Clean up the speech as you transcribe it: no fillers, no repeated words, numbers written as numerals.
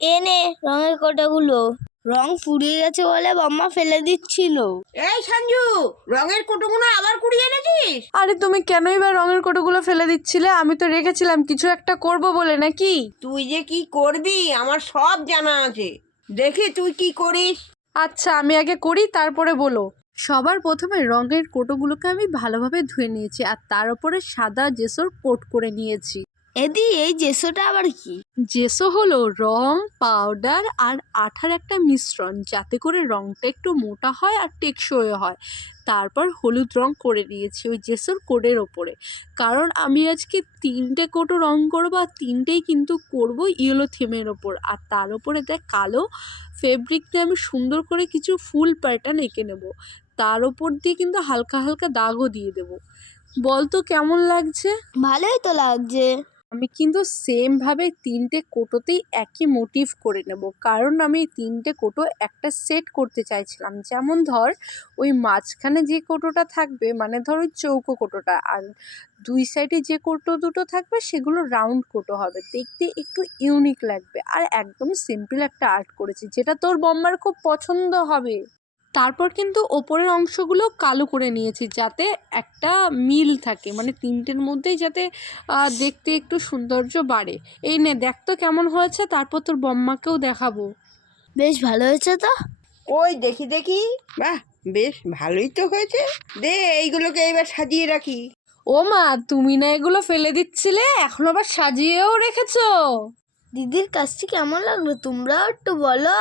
এনে রঙের কোটাগুলো। রং ফুরিয়ে গেছে বলে বম্মা ফেলে দিচ্ছিল। এই সঞ্জু, রঙের কোটোগুলো আবার কুড়িয়ে এনেছিস? আরে তুমি কেনই বা রঙের কোটোগুলো ফেলে দিচ্ছিলে? আমি তো রেখেছিলাম কিছু একটা করব বলে, নাকি? তুই যে কি করবি আমার সব জানা আছে, দেখি তুই কি করিস। আচ্ছা, আমি আগে করি, তারপরে বলো। সবার প্রথমে রঙের কোটোগুলোকে আমি ভালোভাবে ধুয়ে নিয়েছি আর তার উপরে সাদা জেসোর কোট করে নিয়েছি। এদি এই জেসোটা আবার কি? জেসো হলো রং, পাউডার আর আঠার একটা মিশ্রণ, যাতে করে রংটা একটু মোটা হয় আর টেকসই হয়। তারপর হলুদ রং করে নিয়েছি ওই জেসোর কোডের ওপরে, কারণ আমি আজকে 3টে কোটো রং করবো আর 3টেই কিন্তু করব ইয়েলো থিমের ওপর। আর তার উপরে দেখ কালো ফেব্রিক দিয়ে আমি সুন্দর করে কিছু ফুল প্যাটার্ন এঁকে নেব। তার ওপর দিয়ে কিন্তু হালকা হালকা দাগও দিয়ে দেব। বল তো কেমন লাগছে? ভালোই তো লাগছে। আমি কিন্তু সেমভাবে 3টে কোটোতেই একই মোটিভ করে নেব, কারণ আমি 3টে কোটো একটা সেট করতে চাইছিলাম। যেমন ধর ওই মাঝখানে যে কোটোটা থাকবে, মানে ধর ওই চৌকো কোটোটা, আর দুই সাইডে যে কোটো দুটো থাকবে সেগুলো রাউন্ড কোটো হবে, দেখতে একটু ইউনিক লাগবে। আর একদম সিম্পল একটা আর্ট করেছি, যেটা তোর বম্মার খুব পছন্দ হবে। তারপর কিন্তু ওপরের অংশগুলো কালো করে নিয়েছি, যাতে একটা মিল থাকে, মানে 3টের মধ্যেই যাতে দেখতে একটু সৌন্দর্য বাড়ে। এই নে দেখ তো কেমন হয়েছে, তারপর তোর বম্মাকেও দেখাবো। বেশ ভালো হয়েছে তো। ওই দেখি দেখি, বাহ বেশ ভালোই তো হয়েছে। দে এইগুলোকে এবার সাজিয়ে রাখি। ও মা, তুমি না এগুলো ফেলে দিচ্ছিলে, এখন আবার সাজিয়েও রেখেছো? দিদির কাজটি কেমন লাগলো তোমরা একটু বলো।